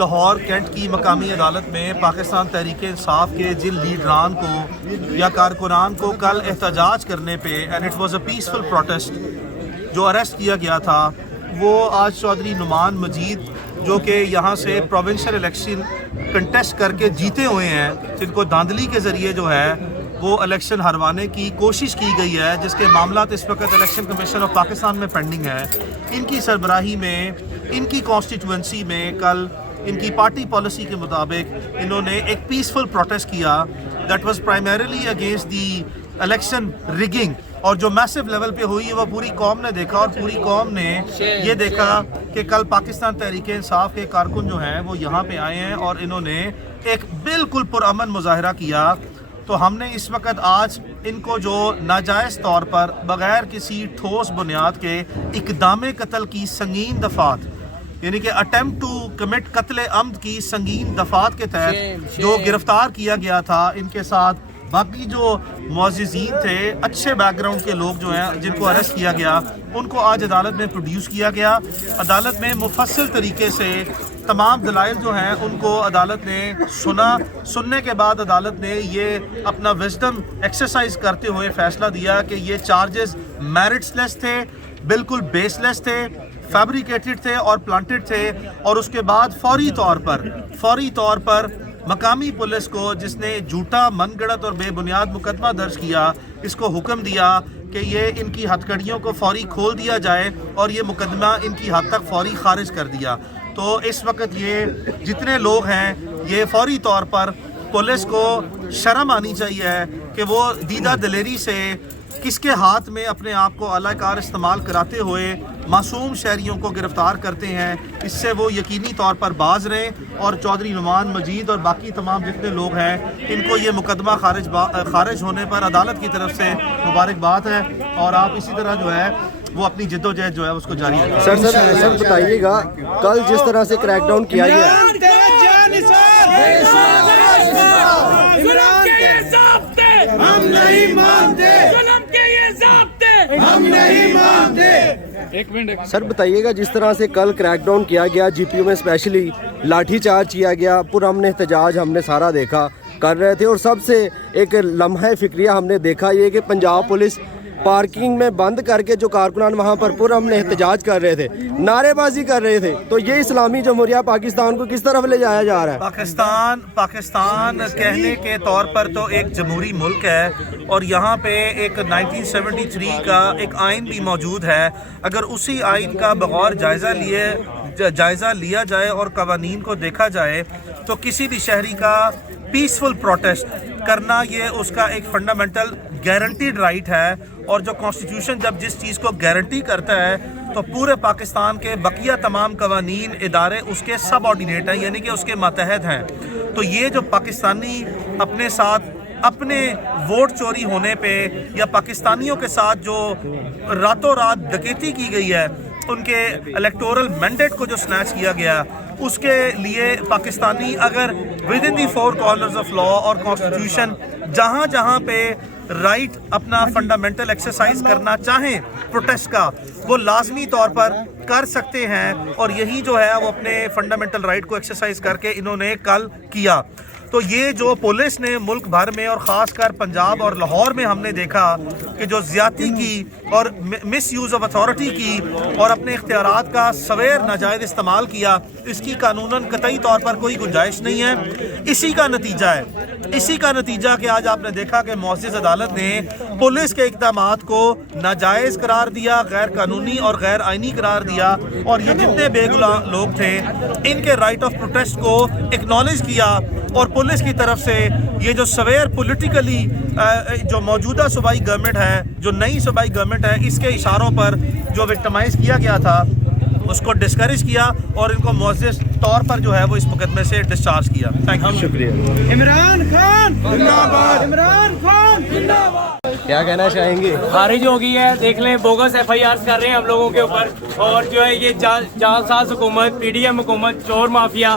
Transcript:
Lahore Kent کی مقامی عدالت میں پاکستان تحریک انصاف کے جن لیڈران کو یا کارکنان کو کل احتجاج کرنے پہ and it was a peaceful protest جو اریسٹ کیا گیا تھا، وہ آج چودھری نعمان مجید جو کہ یہاں سے پروونشل الیکشن کنٹیسٹ کر کے جیتے ہوئے ہیں، جن کو دھاندلی کے ذریعے جو ہے وہ الیکشن ہروانے کی کوشش کی گئی ہے، جس کے معاملات اس وقت الیکشن کمیشن آف پاکستان میں پینڈنگ ہے، ان کی سربراہی میں ان کی کانسٹیٹوئنسی میں کل ان کی پارٹی پالیسی کے مطابق انہوں نے ایک پیسفل پروٹیسٹ کیا that was primarily against the election rigging, اور جو میسو لیول پہ ہوئی وہ پوری قوم نے دیکھا، اور پوری قوم نے یہ دیکھا کہ کل پاکستان تحریک انصاف کے کارکن جو ہیں وہ یہاں پہ آئے ہیں اور انہوں نے ایک بالکل پرامن مظاہرہ کیا۔ تو ہم نے اس وقت آج ان کو جو ناجائز طور پر بغیر کسی ٹھوس بنیاد کے اقدام قتل کی سنگین دفعات، یعنی کہ اٹیمپٹ ٹو کمٹ قتل عمد کی سنگین دفعات کے تحت جو گرفتار کیا گیا تھا، ان کے ساتھ باقی جو معززین تھے، اچھے بیک گراؤنڈ کے لوگ جو ہیں جن کو اریسٹ کیا گیا، ان کو آج عدالت میں پروڈیوس کیا گیا۔ عدالت میں مفصل طریقے سے تمام دلائل جو ہیں ان کو عدالت نے سننے کے بعد عدالت نے یہ اپنا وزڈم ایکسرسائز کرتے ہوئے فیصلہ دیا کہ یہ چارجز میرٹس لیس تھے، بالکل بیس لیس تھے، فیبریکیٹڈ تھے اور پلانٹڈ تھے، اور اس کے بعد فوری طور پر مقامی پولیس کو، جس نے جھوٹا من گڑت اور بے بنیاد مقدمہ درج کیا، اس کو حکم دیا کہ یہ ان کی ہتھکڑیوں کو فوری کھول دیا جائے اور یہ مقدمہ ان کی حد تک فوری خارج کر دیا۔ تو اس وقت یہ جتنے لوگ ہیں یہ فوری طور پر پولیس کو شرم آنی چاہیے کہ وہ دیدہ دلیری سے کس کے ہاتھ میں اپنے آپ کو اعلی کار استعمال کراتے ہوئے معصوم شہریوں کو گرفتار کرتے ہیں، اس سے وہ یقینی طور پر باز رہیں، اور چودھری نعمان مجید اور باقی تمام جتنے لوگ ہیں ان کو یہ مقدمہ خارج ہونے پر عدالت کی طرف سے مبارکباد ہے، اور آپ اسی طرح جو ہے وہ اپنی جد و جہد جو ہے اس کو جاری رکھیں۔ سر بتائیے گا کل جس طرح سے کریک ڈاؤن کیا گیا، ہم نہیں مانتے۔ سر بتائیے گا جس طرح سے کل کریک ڈاؤن کیا گیا، جی پی یو میں اسپیشلی لاٹھی چارج کیا گیا، پرامن احتجاج ہم نے سارا دیکھا کر رہے تھے، اور سب سے ایک لمحہ فکریہ ہم نے دیکھا یہ کہ پنجاب پولیس پارکنگ میں بند کر کے جو کارکنان وہاں پر پرامن احتجاج کر رہے تھے، نعرے بازی کر رہے تھے، تو یہ اسلامی جمہوریہ پاکستان کو کس طرف لے جایا جا رہا ہے؟ پاکستان کہنے کے طور پر تو ایک جمہوری ملک ہے، اور یہاں پہ ایک 1973 کا ایک آئین بھی موجود ہے۔ اگر اسی آئین کا بغور جائزہ لیا جائے اور قوانین کو دیکھا جائے تو کسی بھی شہری کا پیسفل پروٹیسٹ کرنا یہ اس کا ایک فنڈامنٹل گارنٹیڈ رائٹ ہے، اور جو کانسٹیٹیوشن جب جس چیز کو گارنٹی کرتا ہے تو پورے پاکستان کے بقیہ تمام قوانین ادارے اس کے سب آرڈینیٹ ہیں، یعنی کہ اس کے ماتحت ہیں۔ تو یہ جو پاکستانی اپنے ساتھ اپنے ووٹ چوری ہونے پہ یا پاکستانیوں کے ساتھ جو راتوں رات ڈکیتی کی گئی ہے، ان کے الیکٹورل مینڈیٹ کو جو سنیچ کیا گیا، اس کے لیے پاکستانی اگر within the four corners of law اور کانسٹیٹیوشن جہاں جہاں پہ رائٹ اپنا فنڈامنٹل ایکسرسائز کرنا چاہیں پروٹیسٹ کا، وہ لازمی طور پر کر سکتے ہیں، اور یہی جو ہے وہ اپنے فنڈامنٹل رائٹ کو ایکسرسائز کر کے انہوں نے کل کیا۔ تو یہ جو پولیس نے ملک بھر میں اور خاص کر پنجاب اور لاہور میں ہم نے دیکھا کہ جو زیادتی کی اور مس یوز آف اتھارٹی کی اور اپنے اختیارات کا سویر ناجائز استعمال کیا، اس کی قانوناً قطعی طور پر کوئی گنجائش نہیں ہے۔ اسی کا نتیجہ کہ آج آپ نے دیکھا کہ معزز عدالت نے پولیس کے اقدامات کو ناجائز قرار دیا، غیر قانونی اور غیر آئینی قرار دیا، اور یہ جتنے بے گناہ لوگ تھے ان کے رائٹ آف پروٹیسٹ کو اکنالج کیا، اور پولیس کی طرف سے یہ جو سویر پولیٹیکلی جو موجودہ صوبائی گورنمنٹ ہے، جو نئی صوبائی گورنمنٹ ہے، اس کے اشاروں پر جو وکٹمائز کیا گیا تھا اس کو ڈسکریج کیا، اور ان کو معزز طور پر جو ہے وہ اس مقدمے سے ڈسچارج کیا۔ تھینک یو، شکریہ۔ عمران خان زندہ باد، عمران خان زندہ باد۔ کیا کہنا چاہیں گے؟ خارج ہو گئی ہے، دیکھ لیں بوگس ایف آئی آرز کر رہے ہیں ہم لوگوں کے اوپر، اور جو ہے یہ جعل ساز حکومت، پی ڈی ایم حکومت، چور مافیا